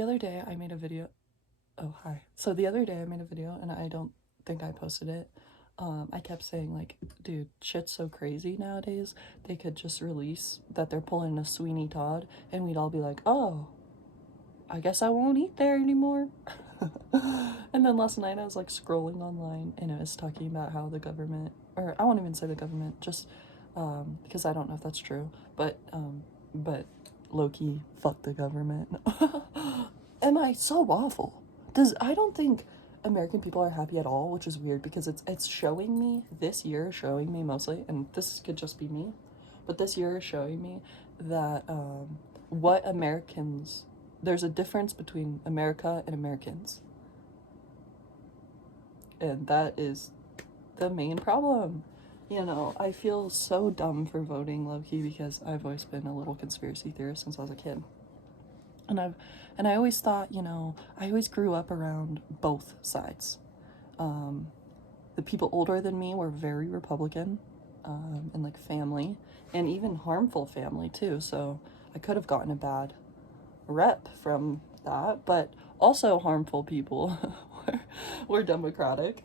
The other day I made a video. Oh, hi. So the other day I made a video and I don't think I posted it. I kept saying, like, dude, shit's so crazy nowadays. They could just release that they're pulling a Sweeney Todd and we'd all be like, oh, I guess I won't eat there anymore. And then last night I was like scrolling online and it was talking about how the government, or I won't even say the government, just because I don't know if that's true, but low key, fuck the government. Am I so awful? I don't think American people are happy at all, which is weird because it's showing me this year is showing me mostly, and this could just be me, but this year is showing me that what Americans there's a difference between America and Americans, and that is the main problem. You know, I feel so dumb for voting low-key because I've always been a little conspiracy theorist since I was a kid. And I always thought, you know, I always grew up around both sides. The people older than me were very Republican, and like family, and even harmful family too. So I could have gotten a bad rep from that, but also harmful people were Democratic.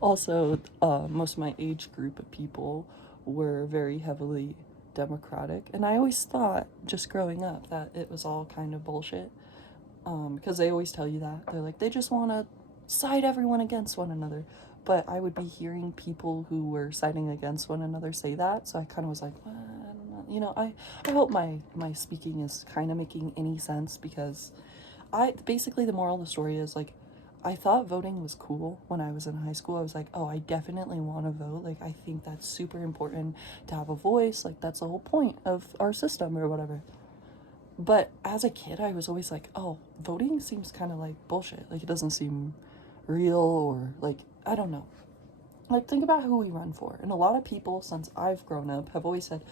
Also, most of my age group of people were very heavily Democratic, and I always thought, just growing up, that it was all kind of bullshit. Because they always tell you that they're like they just want to side everyone against one another. But I would be hearing people who were siding against one another say that, so I kind of was like, well, I don't know. You know, I hope my speaking is kind of making any sense because basically the moral of the story is like I thought voting was cool when I was in high school. I was like, oh, I definitely want to vote. Like, I think that's super important to have a voice. Like, that's the whole point of our system or whatever. But as a kid, I was always like, oh, voting seems kind of like bullshit. Like, it doesn't seem real or like, I don't know. Like, think about who we run for. And a lot of people, since I've grown up, have always said,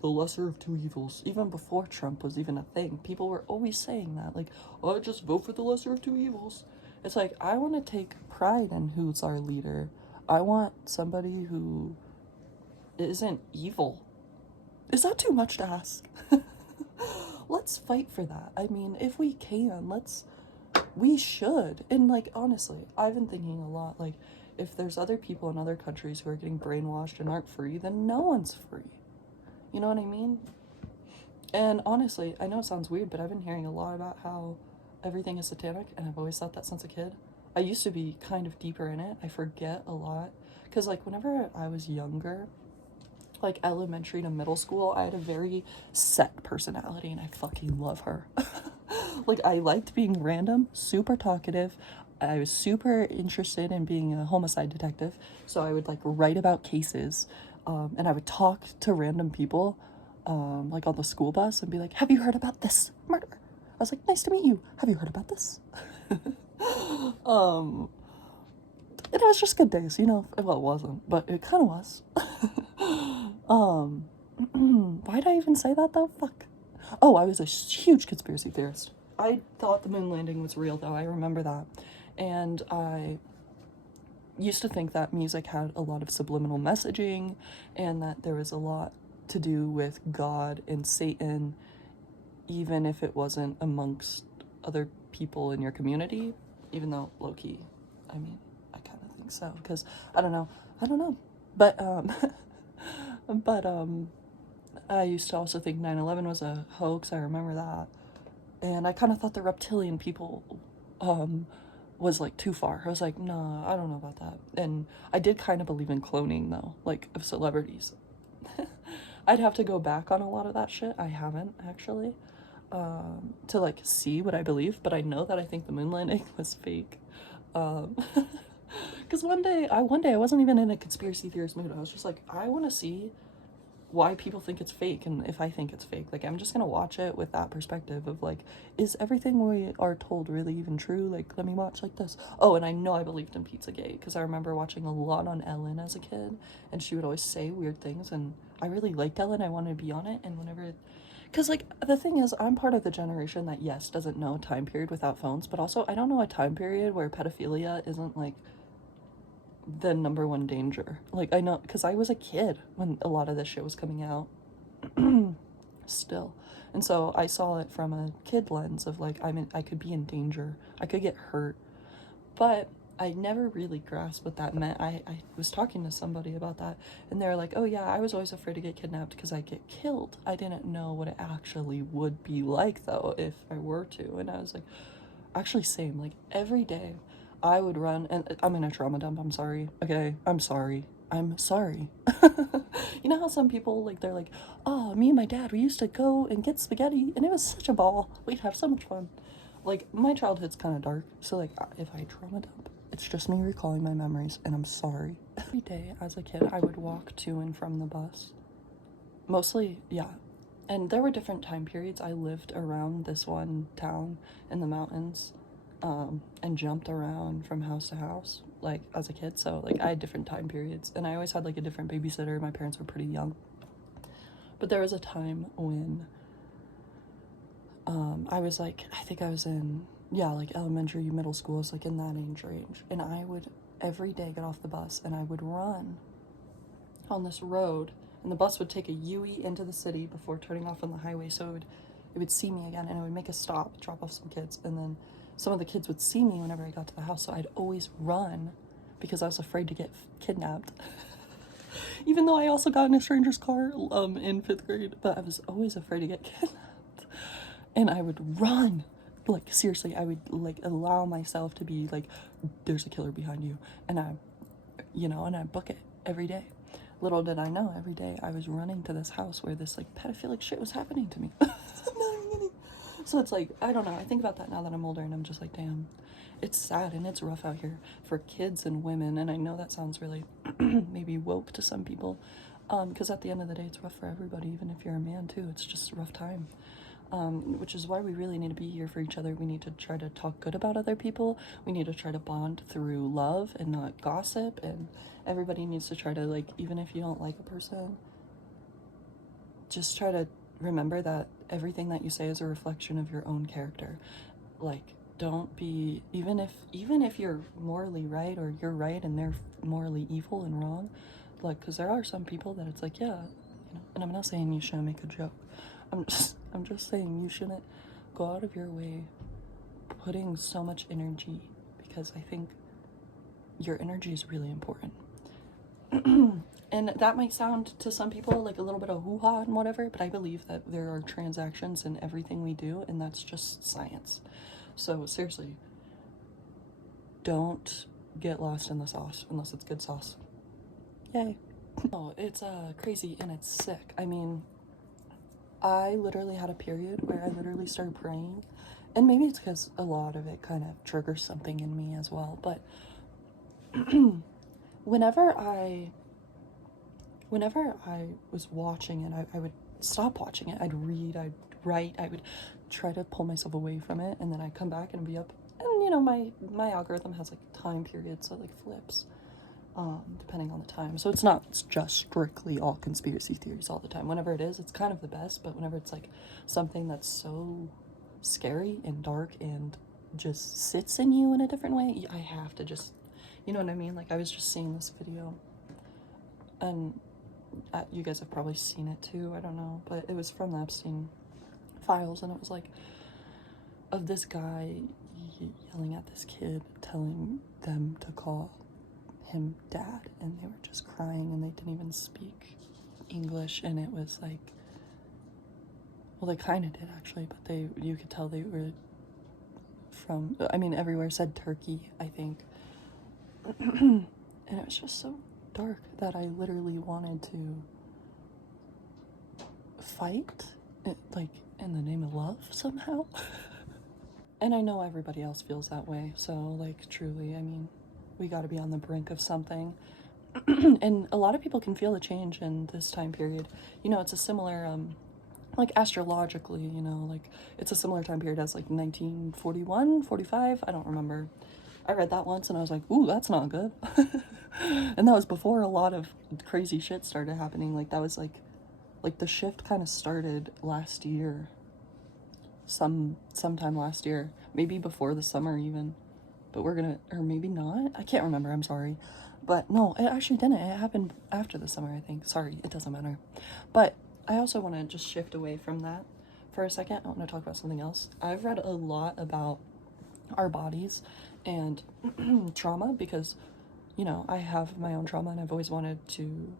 the lesser of two evils. Even before Trump was even a thing, people were always saying that. Like, oh, just vote for the lesser of two evils. It's like, I want to take pride in who's our leader. I want somebody who isn't evil. Is that too much to ask? Let's fight for that. I mean, if we can, we should. And like, honestly, I've been thinking a lot, like, if there's other people in other countries who are getting brainwashed and aren't free, then no one's free. You know what I mean? And honestly, I know it sounds weird, but I've been hearing a lot about how everything is satanic, and I've always thought that since a kid. I used to be kind of deeper in it. I forget a lot. Because, like, whenever I was younger, like elementary to middle school, I had a very set personality, and I fucking love her. Like, I liked being random, super talkative. I was super interested in being a homicide detective, so I would like write about cases, and I would talk to random people, like on the school bus, and be like, "Have you heard about this murder?" I was like, "Nice to meet you. Have you heard about this?" um, and it was just good days, you know. Well, it wasn't, but it kind of was. um, why did I even say that though? Fuck. Oh, I was a huge conspiracy theorist. I thought the moon landing was real, though. I remember that. And I used to think that music had a lot of subliminal messaging and that there was a lot to do with God and Satan, even if it wasn't amongst other people in your community, even though low key, I mean, I kind of think so because I don't know. I don't know. But, but, I used to also think 9/11 was a hoax. I remember that. And I kind of thought the reptilian people um, was like too far. I was like, nah, I don't know about that. And I did kind of believe in cloning though, like of celebrities. I'd have to go back on a lot of that shit. I haven't actually, to like see what I believe, but I know that I think the moon landing was fake. Um, because one day I wasn't even in a conspiracy theorist mood. I was just like, I want to see why people think it's fake and if I think it's fake. Like, I'm just gonna watch it with that perspective of like, is everything we are told really even true? Like, let me watch like this. Oh, and I know I believed in Pizzagate because I remember watching a lot on Ellen as a kid, and she would always say weird things, and I really liked Ellen. I wanted to be on it, and whenever, because like the thing is, I'm part of the generation that yes doesn't know a time period without phones, but also I don't know a time period where pedophilia isn't like the number one danger. Like, I know because I was a kid when a lot of this shit was coming out. Still. And so I saw it from a kid lens of like, I could be in danger, I could get hurt. But I never really grasped what that meant. I was talking to somebody about that, and they were like, oh yeah, I was always afraid to get kidnapped because I'd get killed. I didn't know what it actually would be like, though, if I were to. And I was like, actually, same. Like, every day I would run, and I'm in a trauma dump, I'm sorry. Okay, I'm sorry. I'm sorry. You know how some people, like, they're like, oh, me and my dad, we used to go and get spaghetti, and it was such a ball. We'd have so much fun. Like, my childhood's kind of dark, so, like, if I trauma dump, it's just me recalling my memories, and I'm sorry. Every day as a kid, I would walk to and from the bus. Mostly, yeah. And there were different time periods. I lived around this one town in the mountains, and jumped around from house to house, like, as a kid. So, like, I had different time periods, and I always had, like, a different babysitter. My parents were pretty young. But there was a time when I was like, I think I was in, yeah, like elementary, middle school, I was like in that age range. And I would every day get off the bus and I would run on this road, and the bus would take a U-turn into the city before turning off on the highway. So it would see me again, and it would make a stop, drop off some kids, and then some of the kids would see me whenever I got to the house. So I'd always run because I was afraid to get kidnapped. Even though I also got in a stranger's car in 5th grade, but I was always afraid to get kidnapped. And I would run. Like, seriously, I would, like, allow myself to be like, there's a killer behind you. And and I book it every day. Little did I know, every day I was running to this house where this, like, pedophilic shit was happening to me. I'm not even kidding. So it's like, I don't know, I think about that now that I'm older, and I'm just like, damn, it's sad and it's rough out here for kids and women. And I know that sounds really maybe woke to some people, because at the end of the day, it's rough for everybody, even if you're a man too. It's just a rough time. Which is why we really need to be here for each other. We need to try to talk good about other people. We need to try to bond through love and not gossip. And everybody needs to try to, like, even if you don't like a person, just try to remember that everything that you say is a reflection of your own character. Like, don't be, even if you're morally right, or you're right and they're morally evil and wrong, like, because there are some people that it's like, yeah, and I'm not saying you shouldn't make a joke. I'm just saying you shouldn't go out of your way putting so much energy, because I think your energy is really important. And that might sound to some people like a little bit of hoo-ha and whatever, but I believe that there are transactions in everything we do, and that's just science. So seriously, don't get lost in the sauce unless it's good sauce. Yay. Oh, it's crazy and it's sick. I mean, I literally had a period where I literally started praying, and maybe it's because a lot of it kind of triggers something in me as well, but whenever I was watching it, I would stop watching it. I'd read, I'd write, I would try to pull myself away from it, and then I'd come back and be up. And my algorithm has like time periods, so it like flips depending on the time. So it's not just strictly all conspiracy theories all the time. Whenever it is, it's kind of the best, but whenever it's like something that's so scary and dark and just sits in you in a different way, I have to just, you know what I mean? Like, I was just seeing this video, and you guys have probably seen it too, I don't know, but it was from the Epstein files, and it was like of this guy yelling at this kid, telling them to call him dad, and they were just crying, and they didn't even speak English, and it was like, well, they kind of did actually, but you could tell they were from, I mean, everywhere said Turkey, I think. And it was just so dark that I literally wanted to fight it, like, in the name of love somehow. And I know everybody else feels that way, so, like, truly, I mean, we got to be on the brink of something. And a lot of people can feel the change in this time period. It's a similar, like, astrologically, like, it's a similar time period as, like, 1941, 45, I don't remember. I read that once, and I was like, ooh, that's not good. And that was before a lot of crazy shit started happening. Like, that was, like, the shift kind of started last year. Sometime last year. Maybe before the summer, even. But or maybe not. I can't remember, I'm sorry. But no, it actually didn't. It happened after the summer, I think. Sorry, it doesn't matter. But I also want to just shift away from that for a second, I want to talk about something else. I've read a lot about our bodies and trauma because, you know, I have my own trauma and I've always wanted to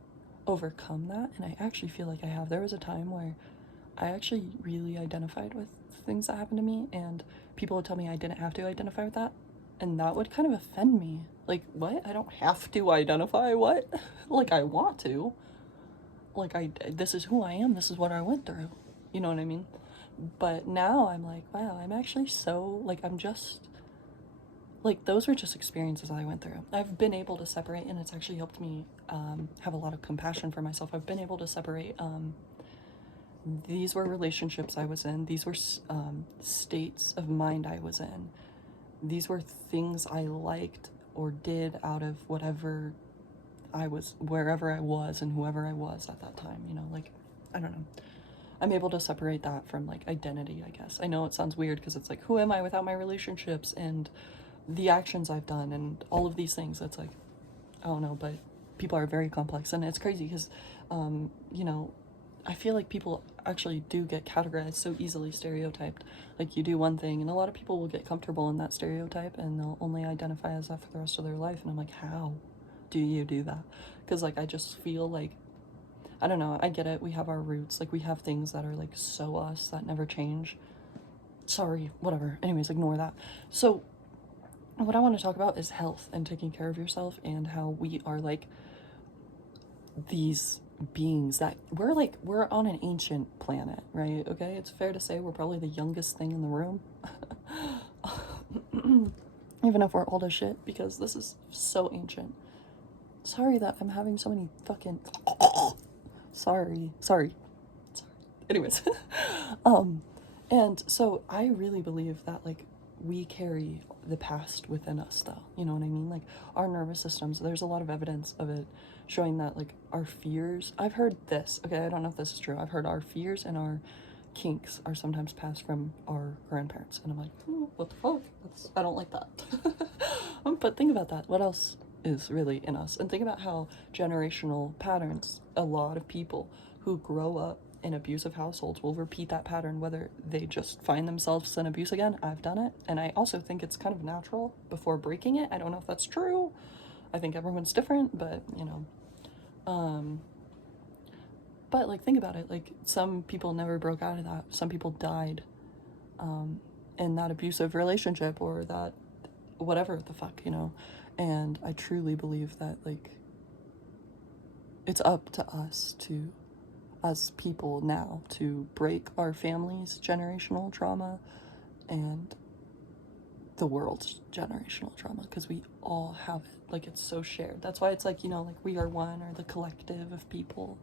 overcome that. And I actually feel like I have. There was a time where I actually really identified with things that happened to me, and people would tell me I didn't have to identify with that. And that would kind of offend me. Like, what? I don't have to identify? What? Like, I want to. Like, this is who I am. This is what I went through. You know what I mean? But now I'm like, wow, I'm actually so, like, I'm just, like, those were just experiences I went through. I've been able to separate, and it's actually helped me have a lot of compassion for myself. I've been able to separate, these were relationships I was in. These were states of mind I was in. These were things I liked or did out of whatever I was, wherever I was and whoever I was at that time, you know, like, I don't know. I'm able to separate that from like identity, I guess. I know it sounds weird because it's like, who am I without my relationships and the actions I've done and all of these things? It's like, I don't know, but people are very complex, and it's crazy because, you know, I feel like people actually do get categorized so easily, stereotyped. Like, you do one thing, and a lot of people will get comfortable in that stereotype, and they'll only identify as that for the rest of their life. And I'm like, how do you do that? Because, like, I just feel like, I don't know, I get it. We have our roots. Like, we have things that are, like, so us that never change. Sorry, whatever. Anyways, ignore that. So, what I want to talk about is health and taking care of yourself, and how we are, like, these beings that we're on an ancient planet, right? Okay, it's fair to say we're probably the youngest thing in the room. Even if we're old as shit, because this is so ancient. Sorry that I'm having so many fucking sorry. Anyways. And so I really believe that, like, we carry the past within us, though. You know what I mean? Like, our nervous systems, there's a lot of evidence of it showing that, like, our fears, I've heard this, okay, I don't know if this is true, I've heard our fears and our kinks are sometimes passed from our grandparents. And I'm like, what the fuck? I don't like that. But think about that. What else is really in us? And think about how generational patterns, a lot of people who grow up in abusive households will repeat that pattern, whether they just find themselves in abuse again. I've done it, and I also think it's kind of natural before breaking it. I don't know if that's true. I think everyone's different, but, you know, but, like, think about it. Like, some people never broke out of that. Some people died in that abusive relationship, or that whatever the fuck, you know. And I truly believe that, like, it's up to us to, as people now, to break our family's generational trauma and the world's generational trauma, because we all have it. Like, it's so shared. That's why it's like, you know, like, we are one, or the collective of people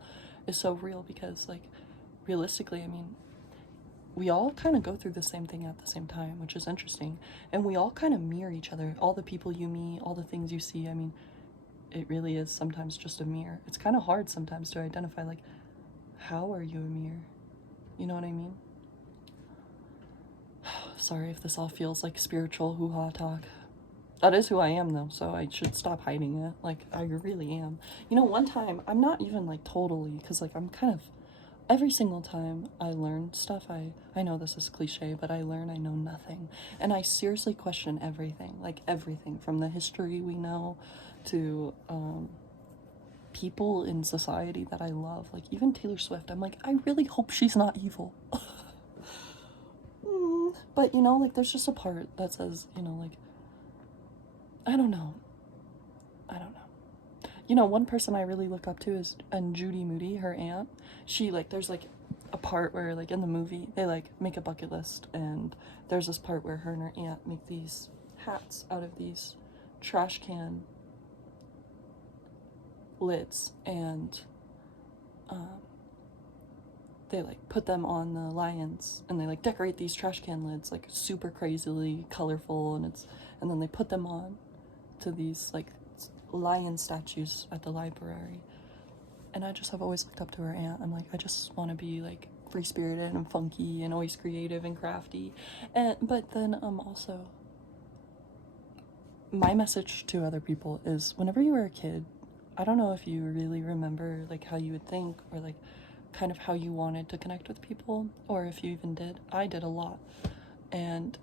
is so real, because, like, realistically, I mean, we all kind of go through the same thing at the same time, which is interesting. And we all kind of mirror each other. All the people you meet, all the things you see, I mean, it really is sometimes just a mirror. It's kind of hard sometimes to identify, like, how are you a mirror? You know what I mean? Sorry if this all feels like spiritual hoo-ha talk. That is who I am, though, so I should stop hiding it. Like, I really am. You know, one time, I'm not even, like, totally, because, like, I'm kind of, every single time I learn stuff, I know this is cliche, but I learn I know nothing. And I seriously question everything. Like, everything, from the history we know to, people in society that I love. Like, even Taylor Swift, I'm like, I really hope she's not evil. But, you know, like, there's just a part that says, you know, like, I don't know. You know, one person I really look up to is, and Judy Moody, her aunt. She, like, there's, like, a part where, like, in the movie, they, like, make a bucket list, and there's this part where her and her aunt make these hats out of these trash can lids, and they, like, put them on the lions, and they, like, decorate these trash can lids, like, super crazily colorful, and then they put them on to these, like, lion statues at the library. And I just have always looked up to her aunt. I'm like, I just want to be, like, free-spirited and funky and always creative and crafty. But then also, my message to other people is, whenever you were a kid, I don't know if you really remember, like, how you would think, or, like, kind of how you wanted to connect with people, or if you even did. I did a lot. And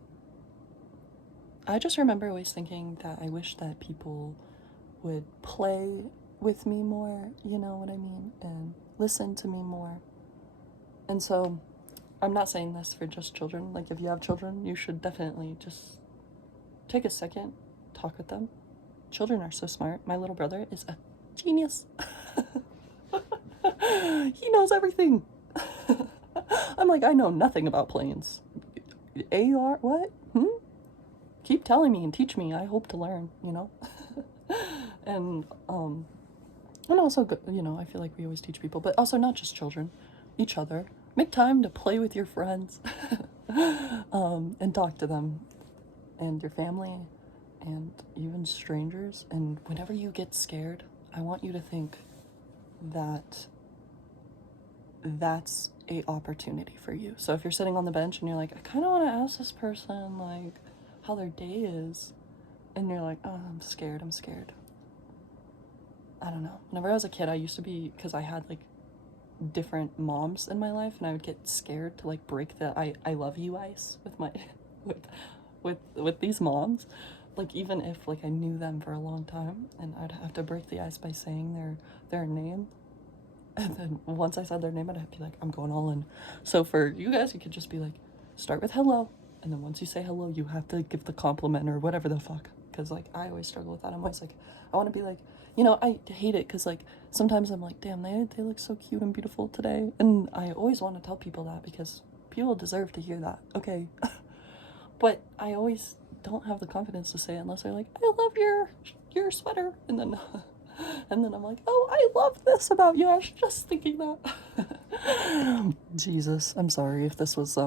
I just remember always thinking that I wish that people would play with me more, you know what I mean, and listen to me more. And so I'm not saying this for just children. Like, if you have children, you should definitely just take a second, talk with them. Children are so smart. My little brother is a genius. He knows everything. I'm like, I know nothing about planes. AR, what? Keep telling me and teach me. I hope to learn, you know? And also, you know, I feel like we always teach people, but also not just children, each other. Make time to play with your friends and talk to them and your family and even strangers. And whenever you get scared, I want you to think that that's a opportunity for you. So if you're sitting on the bench and you're like, I kind of want to ask this person like how their day is, and you're like, oh, I'm scared. I don't know. Whenever I was a kid, I used to be, because I had like different moms in my life, and I would get scared to like break the I love you ice with my with these moms, like even if like I knew them for a long time, and I'd have to break the ice by saying their name. And then once I said their name, I'd have to be like, I'm going all in. So for you guys, you could just be like, start with hello, and then once you say hello, you have to give the compliment or whatever the fuck. Because like I always struggle with that. I'm always like, I want to be like, you know, I hate it because like sometimes I'm like, damn, they look so cute and beautiful today, and I always want to tell people that because people deserve to hear that. Okay. But I always don't have the confidence to say it unless they're like, I love your sweater, and then and then I'm like, oh, I love this about you. I was just thinking that. Jesus, I'm sorry if this was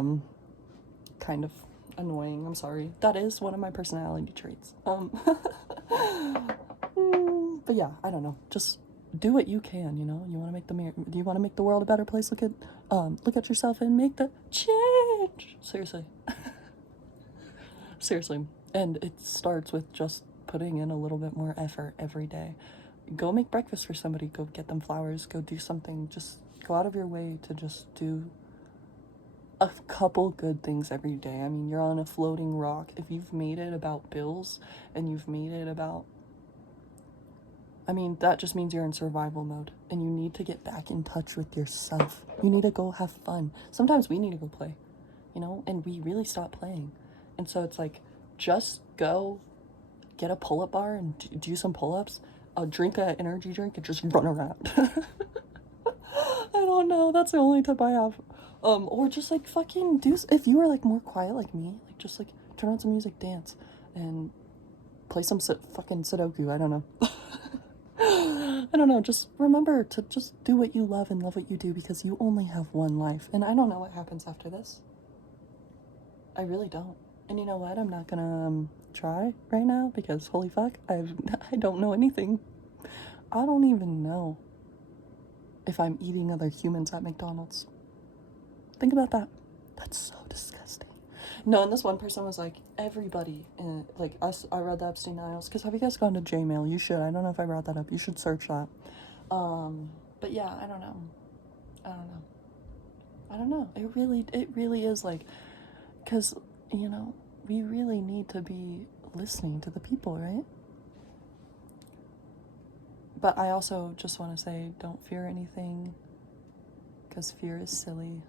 kind of annoying. I'm sorry. That is one of my personality traits. But yeah, I don't know. Just do what you can, you know? You want to make you want to make the world a better place? Look at yourself and make the change. Seriously. Seriously. And it starts with just putting in a little bit more effort every day. Go make breakfast for somebody, go get them flowers, go do something. Just go out of your way to just do a couple good things every day. I mean, you're on a floating rock. If you've made it about bills and you've made it about, I mean, that just means you're in survival mode, and you need to get back in touch with yourself. You need to go have fun. Sometimes we need to go play, you know, and we really stop playing. And so it's like, just go get a pull-up bar and do some pull-ups, drink an energy drink, and just run around. I don't know, that's the only tip I have. Or just like fucking if you were like more quiet like me, like just like turn on some music, dance, and play some fucking Sudoku. I don't know. I don't know, just remember to just do what you love and love what you do, because you only have one life. And I don't know what happens after this. I really don't. And you know what? I'm not gonna try right now because holy fuck, I don't know anything. I don't even know if I'm eating other humans at McDonald's. Think about that. That's so disgusting. No, and this one person was like, everybody, like us, I read the Epstein Files, because have you guys gone to Jmail? You should. I don't know if I brought that up. You should search that. But yeah, I don't know. It really is like, because, you know, we really need to be listening to the people, right? But I also just want to say, don't fear anything, because fear is silly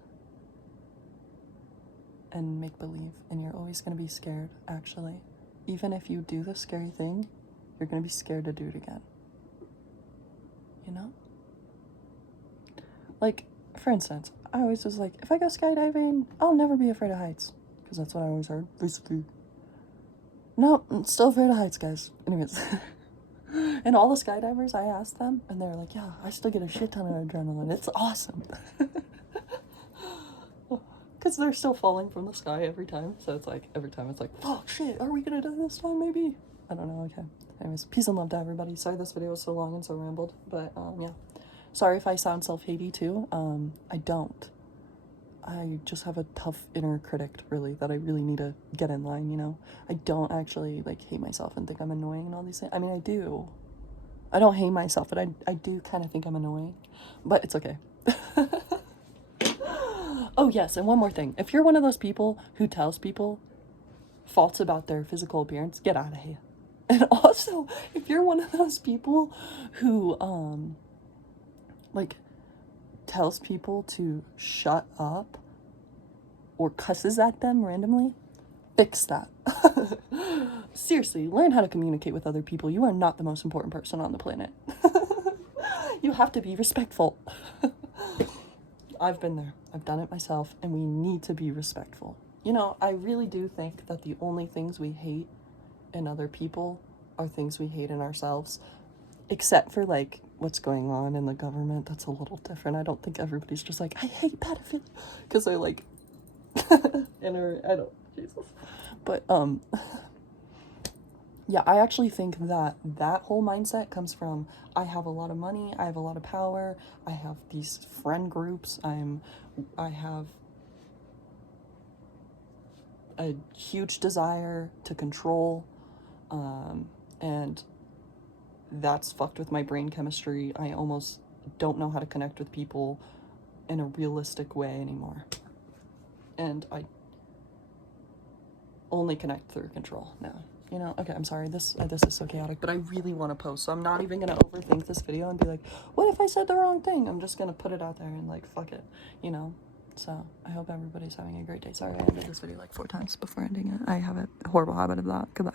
and make-believe, and you're always going to be scared, actually. Even if you do the scary thing, you're going to be scared to do it again. You know? Like, for instance, I always was like, if I go skydiving, I'll never be afraid of heights. Because that's what I always heard. Basically. No, I'm still afraid of heights, guys. Anyways. And all the skydivers, I asked them, and they're like, yeah, I still get a shit ton of adrenaline. It's awesome. Because they're still falling from the sky every time. So it's like, every time it's like, oh shit, are we gonna die this time, maybe? I don't know, okay. Anyways, peace and love to everybody. Sorry this video was so long and so rambled. But, yeah. Sorry if I sound self-hatey too. I don't. I just have a tough inner critic, really, that I really need to get in line, you know? I don't actually, like, hate myself and think I'm annoying and all these things. I mean, I do. I don't hate myself, but I do kind of think I'm annoying. But it's okay. Oh, yes, and one more thing. If you're one of those people who tells people faults about their physical appearance, get out of here. And also, if you're one of those people who, like, tells people to shut up or cusses at them randomly, fix that. Seriously, learn how to communicate with other people. You are not the most important person on the planet. You have to be respectful. I've been there. I've done it myself, and we need to be respectful. You know, I really do think that the only things we hate in other people are things we hate in ourselves, except for, like, what's going on in the government. That's a little different. I don't think everybody's just like, I hate pedophilia, because they're like, I don't, Jesus. But, yeah, I actually think that that whole mindset comes from, I have a lot of money, I have a lot of power, I have these friend groups, I have a huge desire to control, and that's fucked with my brain chemistry. I almost don't know how to connect with people in a realistic way anymore. And I only connect through control now. You know, okay, I'm sorry, this is so chaotic, but I really want to post, so I'm not even gonna overthink this video and be like, what if I said the wrong thing? I'm just gonna put it out there and, like, fuck it, you know? So, I hope everybody's having a great day. Sorry, I ended this video like 4 times before ending it. I have a horrible habit of that. Goodbye.